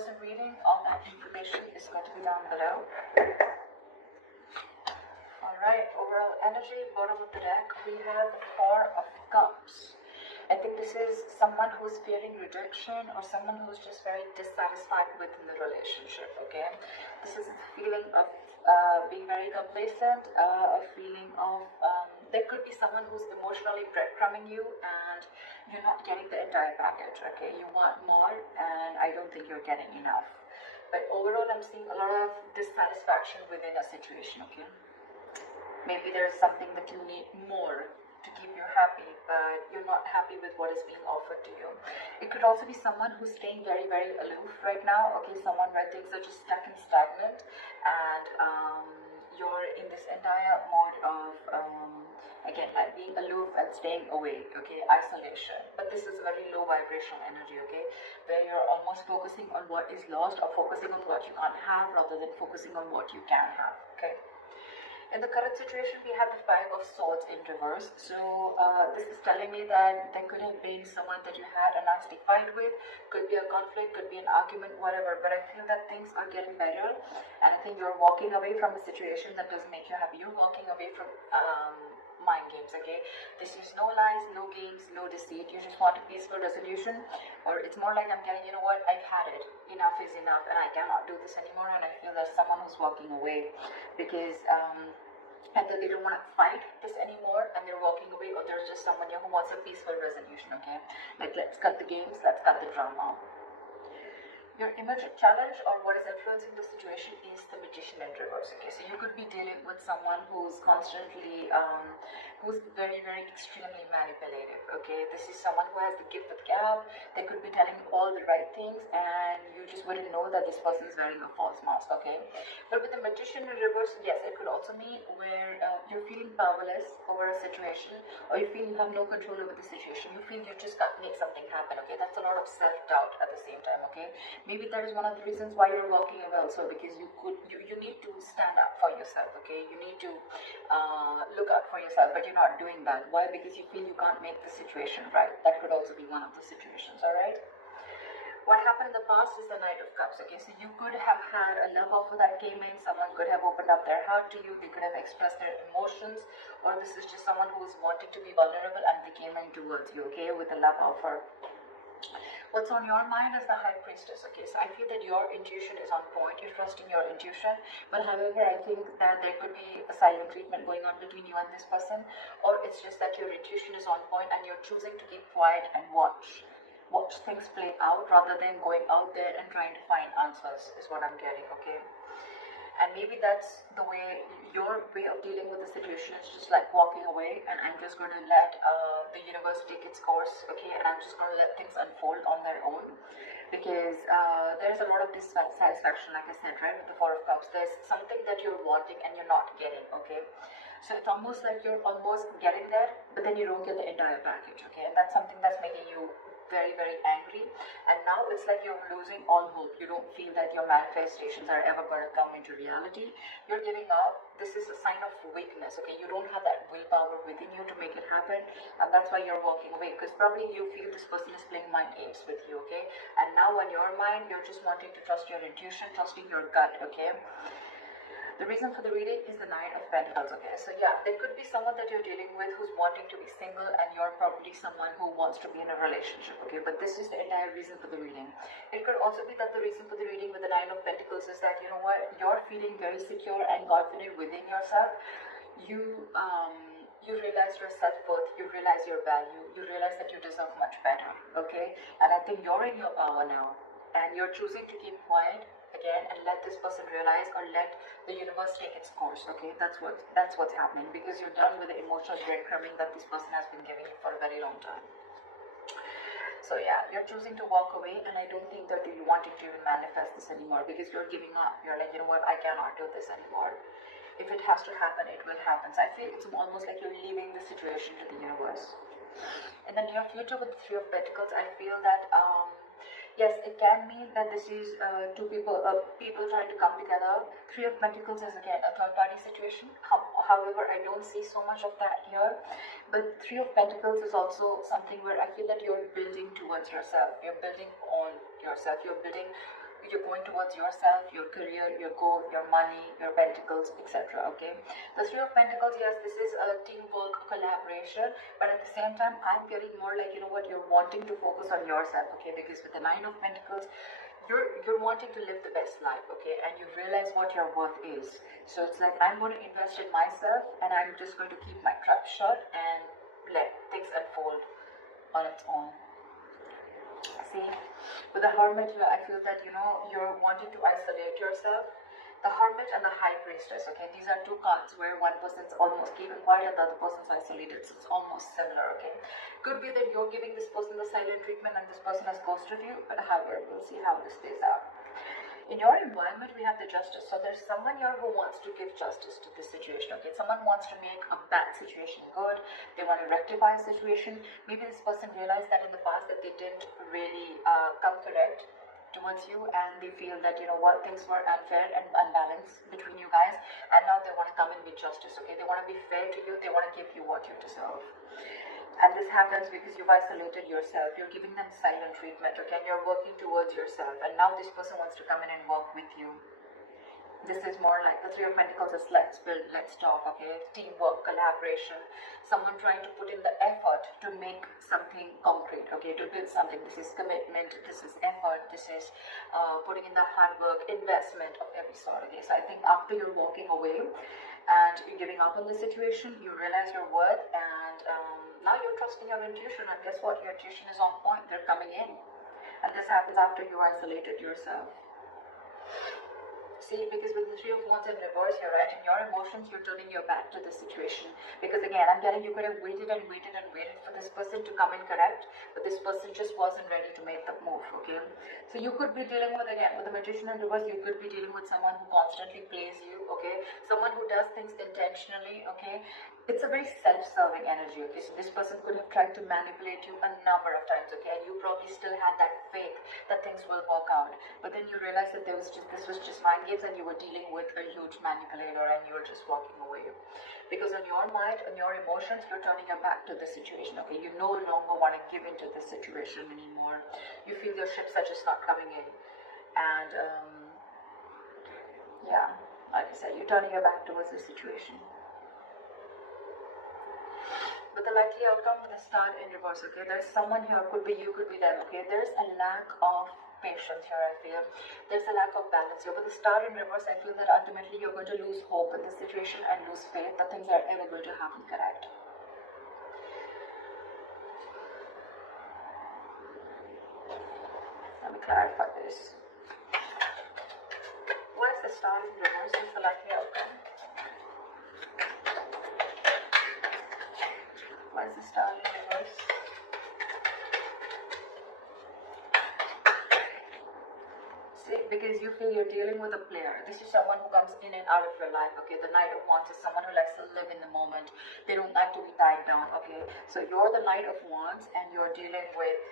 person reading, all that information is going to be down below. Alright, overall energy, bottom of the deck, we have the Four of Cups. I think this is someone who's fearing rejection or someone who's just very dissatisfied within the relationship, okay? This is a feeling of being very complacent, a feeling of, there could be someone who's emotionally breadcrumbing you and you're not getting the entire package, okay? You want more and I don't think you're getting enough. But overall, I'm seeing a lot of dissatisfaction within a situation, okay? Maybe there's something that you need more to keep you happy, but you're not happy with what is being offered to you. It could also be someone who's staying very, very aloof right now, okay? Someone where things are just stuck and stagnant, and you're in this entire mode of, again, being aloof and staying away, okay? Isolation. But this is very low vibrational energy, okay? Where you're almost focusing on what is lost or focusing on what you can't have rather than focusing on what you can have, okay? In the current situation, we have the Five of Swords in reverse. So this is telling me that there could have been someone that you had a nasty fight with. Could be a conflict, could be an argument, whatever. But I feel that things are getting better. And I think you're walking away from a situation that doesn't make you happy. You're walking away from mind games, okay? This is no lies, no games, no deceit. You just want a peaceful resolution. Or it's more like I'm telling, you know what, I've had it. Enough is enough and I cannot do this anymore. And I feel there's someone who's walking away because either they don't want to fight this anymore and they're walking away, or there's just someone here who wants a peaceful resolution, okay? Like, let's cut the games, let's cut the drama. Your immediate challenge or what is influencing the situation is the Magician in reverse, okay? So you could be dealing with someone who's constantly, who's very, very extremely manipulative, okay? This is someone who has the gift of gab. They could be telling you all the right things and you just wouldn't know that this person is wearing a false mask, okay? But with the Magician in reverse, yes, it could also mean where you're feeling powerless over a situation, or you feel you have no control over the situation. You feel you just can't make something happen, okay? That's a lot of self-doubt at the same time, okay? Maybe that is one of the reasons why you're walking away also, because you need to stand up for yourself, okay? You need to look out for yourself, but you're not doing that. Why? Because you feel you can't make the situation right. That could also be one of the situations, all right? What happened in the past is the Knight of Cups, okay? So you could have had a love offer that came in. Someone could have opened up their heart to you. They could have expressed their emotions, or this is just someone who is wanting to be vulnerable and they came in towards you, okay, with a love offer. What's on your mind is the High Priestess, okay? So I feel that your intuition is on point. You're trusting your intuition. But however, I think that there could be a silent treatment going on between you and this person. Or it's just that your intuition is on point and you're choosing to keep quiet and watch things play out rather than going out there and trying to find answers is what I'm getting, okay? And maybe that's the way, your way of dealing with the situation is just like walking away and I'm just going to let the universe take its course, okay? And I'm just going to let things unfold on their own because there's a lot of dissatisfaction, like I said, right, with the Four of Cups. There's something that you're wanting and you're not getting, okay? So it's almost like you're almost getting there, but then you don't get the entire package, okay? And that's something that's making you very, very angry, and now it's like you're losing all hope. You don't feel that your manifestations are ever going to come into reality. You're giving up. This is a sign of weakness, okay? You don't have that willpower within you to make it happen, and that's why you're walking away, because probably you feel this person is playing mind games with you, okay? And now in your mind, you're just wanting to trust your intuition, trusting your gut, okay? The reason for the reading is the Nine of Pentacles, okay? So yeah, there could be someone that you're dealing with who's wanting to be single and you're probably someone who wants to be in a relationship, okay? But this is the entire reason for the reading. It could also be that the reason for the reading with the Nine of Pentacles is that, you know what, you're feeling very secure and confident within yourself. You realize your self-worth, you realize your value, you realize that you deserve much better, okay? And I think you're in your power now and you're choosing to keep quiet again and let this person realize, or let the universe take its course, okay? That's what's happening, because you're done with the emotional breadcrumbing that this person has been giving you for a very long time. So yeah, you're choosing to walk away, and I don't think that you're wanting to even manifest this anymore, because you're giving up. You're like, you know what, I cannot do this anymore. If it has to happen, it will happen. So I feel it's almost like you're leaving the situation to the universe. In the near future with the Three of Pentacles, I feel that yes, it can mean that this is two people trying to come together. Three of Pentacles is again a third-party situation. However, I don't see so much of that here. But Three of Pentacles is also something where I feel that you're building towards yourself. You're building on yourself. You're building you're going towards yourself, your career, your goal, your money, your pentacles, etc. Okay, the Three of Pentacles, yes, this is a teamwork, collaboration, but at the same time I'm getting more like, you know what, you're wanting to focus on yourself. Okay, because with the Nine of Pentacles, you're wanting to live the best life. Okay, and you realize what your worth is. So it's like, I'm going to invest in myself, and I'm just going to keep my trap shut and let things unfold on its own. See, with the Hermit here, I feel that, you know, you're wanting to isolate yourself. The Hermit and the High Priestess, okay, these are two cards where one person's almost keeping quiet and the other person's isolated, so it's almost similar. Okay, could be that you're giving this person the silent treatment and this person has ghosted you, but however, we'll see how this plays out. In your environment, we have the Justice. So there's someone here who wants to give justice to this situation. Okay, someone wants to make a bad situation good. They want to rectify a situation. Maybe this person realized that in the past that they didn't really come correct towards you, and they feel that, you know what, things were unfair and unbalanced between you guys, and now they want to come in with justice. Okay, they want to be fair to you. They want to give you what you deserve. And this happens because you've isolated yourself. You're giving them silent treatment, okay? And you're working towards yourself. And now this person wants to come in and work with you. This is more like the Three of Pentacles is let's build, let's talk, okay? Teamwork, collaboration. Someone trying to put in the effort to make something concrete, okay? To build something. This is commitment, this is effort, this is putting in the hard work, investment of every sort, okay? So I think after you're walking away and you're giving up on the situation, you realize your worth, and now you're trusting your intuition, and guess what? Your intuition is on point. They're coming in. And this happens after you isolated yourself. See, because with the Three of Wands in reverse here, right, in your emotions, you're turning your back to the situation. Because again, I'm getting you could have waited and waited and waited for this person to come in correct, but this person just wasn't ready to make the move, okay? So you could be dealing with, again, with the Magician in reverse, you could be dealing with someone who constantly plays you, okay? Someone who does things intentionally, okay? It's a very self-serving energy, okay? So this person could have tried to manipulate you a number of times, okay? And you probably still had that faith that things will work out. But then you realize that this was just mind games, and you were dealing with a huge manipulator, and you were just walking away. Because on your mind, on your emotions, you're turning your back to the situation, okay? You no longer want to give into the situation anymore. You feel your ships are just not coming in. And, yeah, like I said, you're turning your back towards the situation. But the likely outcome with the Star in reverse, okay? There's someone here, could be you, could be them, okay? There's a lack of patience here, I feel. There's a lack of balance here. With the Star in reverse, I feel that ultimately you're going to lose hope in the situation and lose faith that things are ever going to happen correct. Let me clarify this. Why is the Star in reverse? Is the likely outcome? Why is the Star in reverse? See, because you feel you're dealing with a player. This is someone who comes in and out of your life, okay? The Knight of Wands is someone who likes to live in the moment. They don't like to be tied down, okay? So you're the Knight of Wands, and you're dealing with,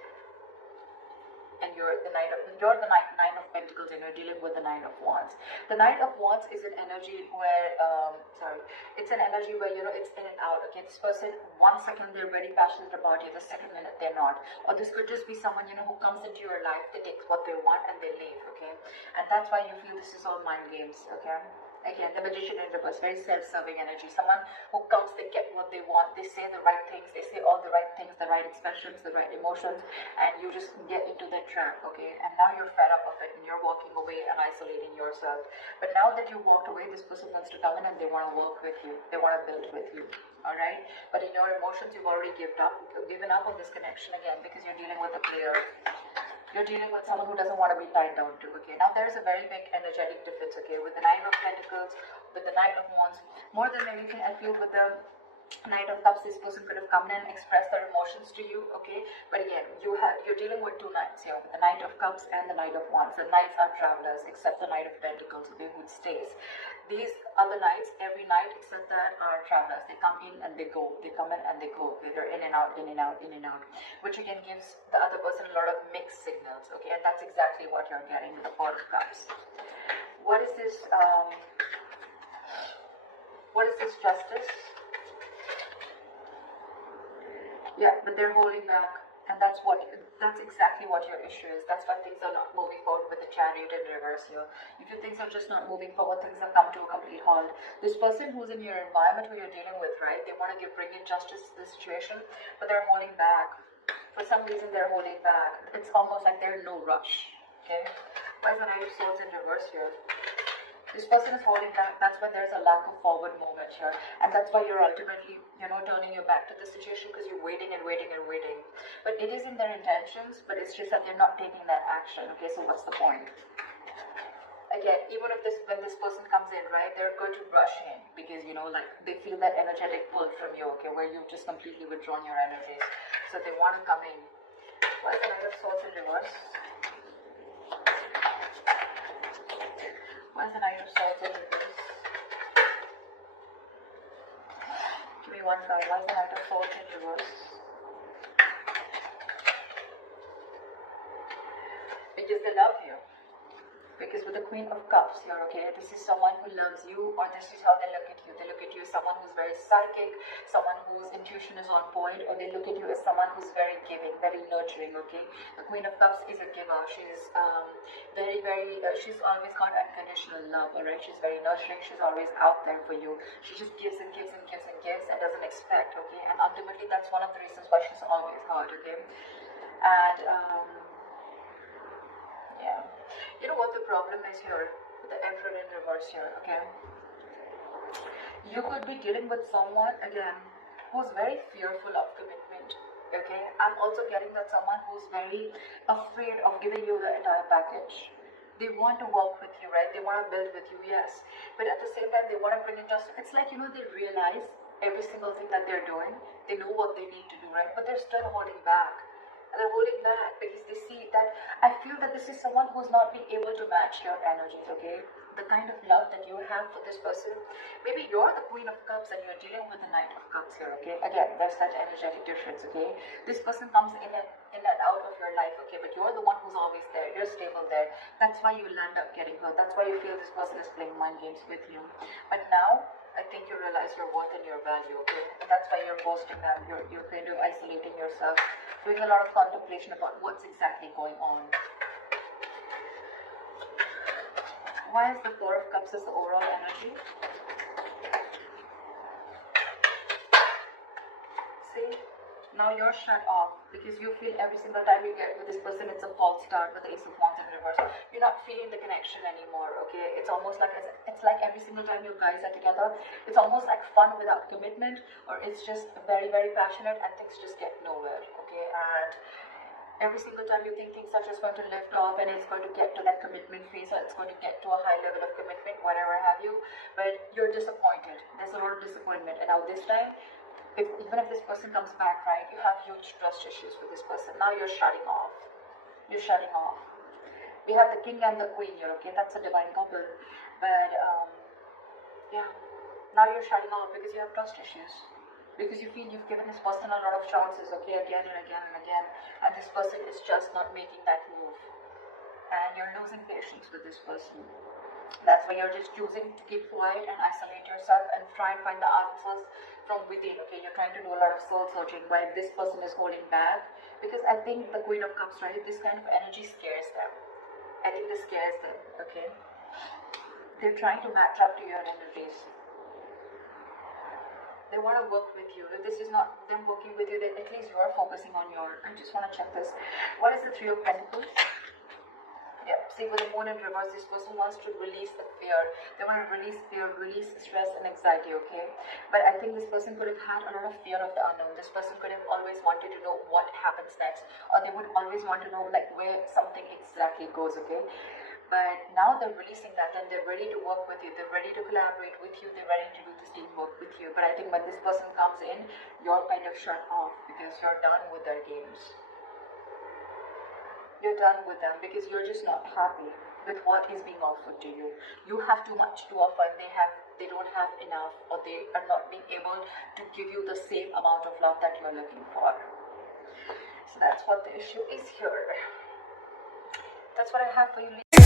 and you're the Nine of Pentacles, and you're dealing with the Nine of Wands. The Knight of Wands is an energy where, it's an energy where, you know, it's in and out, okay? This person, 1 second they're very passionate about you, the second minute they're not. Or this could just be someone, you know, who comes into your life, they take what they want and they leave, okay? And that's why you feel this is all mind games, okay? Again, the Magician in reverse, very self-serving energy. Someone who comes, they get what they want, they say the right things, they say all the right things, the right expressions, the right emotions, and you just get into that trap, okay? And now you're fed up of it, and you're walking away and isolating yourself. But now that you walked away, this person wants to come in and they want to work with you. They want to build with you, all right? But in your emotions, you've already given up on this connection again, because you're dealing with a player. You're dealing with someone who doesn't want to be tied down to, okay? Now there's a very big energetic difference, okay? With the Nine of Pentacles, with the Knight of Wands, more than anything, I feel with the Knight of Cups, this person could have come in and expressed their emotions to you, okay? But again, you're dealing with two knights here, with the Knight of Cups and the Knight of Wands. The knights are travelers, except the Knight of Pentacles, okay, who stays. These other knights, every night except that, are travelers. They come in and they go. They come in and they go. Okay? They're in and out, in and out, in and out. Which again gives the other person a lot of mixed signals, okay? And that's exactly what you're getting with the Four of Cups. What is this, Justice? Yeah, but they're holding back. And that's exactly what your issue is. That's why things are not moving forward with the Chariot in reverse here. If your things are just not moving forward, things have come to a complete halt. This person who's in your environment, who you're dealing with, right, they want to bring in justice to the situation, but they're holding back. For some reason, they're holding back. It's almost like they're in no rush, okay? Why is the Knight of Swords in reverse here? This person is holding back. That's why there's a lack of forward movement here. And that's why you're ultimately, turning your back to the situation, because you're waiting and waiting and waiting. But it is in their intentions, but it's just that they're not taking that action. Okay, so what's the point? Again, even if when this person comes in, right, they're going to rush in because, they feel that energetic pull from you, okay, where you've just completely withdrawn your energies. So they want to come in. Why is the Knight of Swords in reverse? Why is the Knight of Swords in reverse? Give me one card. Why is the Knight of Swords in reverse? Because they love you. Because with the Queen of Cups here, okay, this is someone who loves you, or this is how they look at you. They look at you as someone who's very psychic, someone whose intuition is on point, or they look at you as someone who's very giving, very nurturing, okay. The Queen of Cups is a giver. She's she's always got unconditional love, alright. She's very nurturing. She's always out there for you. She just gives and gives and gives and gives and doesn't expect, okay. And ultimately, that's one of the reasons why she's always hard, okay. And yeah. You know what the problem is here with the Emperor in reverse here, okay? You could be dealing with someone, again, who's very fearful of commitment, okay? I'm also getting that someone who's very afraid of giving you the entire package. They want to work with you, right? They want to build with you, yes. But at the same time, they want to bring in justice. It's like, they realize every single thing that they're doing. They know what they need to do, right? But they're still holding back. And they're holding back because they see that, I feel that this is someone who's not been able to match your energies, okay? The kind of love that you have for this person. Maybe you're the Queen of Cups and you're dealing with the Knight of Cups here, okay? Again, there's such energetic difference, okay? This person comes in and out of your life, okay? But you're the one who's always there. You're stable there. That's why you land up getting hurt. That's why you feel this person is playing mind games with you. But now, I think you realize your worth and your value, okay? And that's why you're ghosting them. You're kind of isolating yourself, doing a lot of contemplation about what's exactly going on. Why is the Four of Cups as the overall energy? See? Now you're shut off because you feel every single time you get with this person, it's a false start with the Ace of Wands in reverse. You're not feeling the connection anymore, okay? It's almost like, it's like every single time you guys are together, it's almost like fun without commitment, or it's just very, very passionate and things just get nowhere, okay? And every single time you think things are just going to lift off and it's going to get to that commitment phase, or it's going to get to a high level of commitment, whatever have you, but you're disappointed. There's a lot of disappointment. And now this time, even if this person comes back, right, you have huge trust issues with this person. Now you're shutting off. You're shutting off. We have the King and the Queen here, okay? That's a divine couple. But, yeah. Now you're shutting off because you have trust issues. Because you feel you've given this person a lot of chances, okay, again and again and again. And this person is just not making that move. And you're losing patience with this person. That's why you're just choosing to keep quiet and isolate yourself and try and find the answers from within, okay? You're trying to do a lot of soul searching while this person is holding back. Because I think the Queen of Cups, right, this kind of energy scares them. I think this scares them, okay? They're trying to match up to your energies. They want to work with you. If this is not them working with you, then at least you are focusing on your... I just want to check this. What is the Three of Pentacles? Yeah, see, with the Moon in reverse, this person wants to release the fear. They want to release fear, release stress and anxiety, okay? But I think this person could have had a lot of fear of the unknown. This person could have always wanted to know what happens next. Or they would always want to know, like, where something exactly goes, okay? But now they're releasing that and they're ready to work with you. They're ready to collaborate with you. They're ready to do this teamwork with you. But I think when this person comes in, you're kind of shut off because you're done with their games. You're done with them because you're just not happy with what is being offered to you. You have too much to offer and they don't have enough, or they are not being able to give you the same amount of love that you're looking for. So that's what the issue is here. That's what I have for you.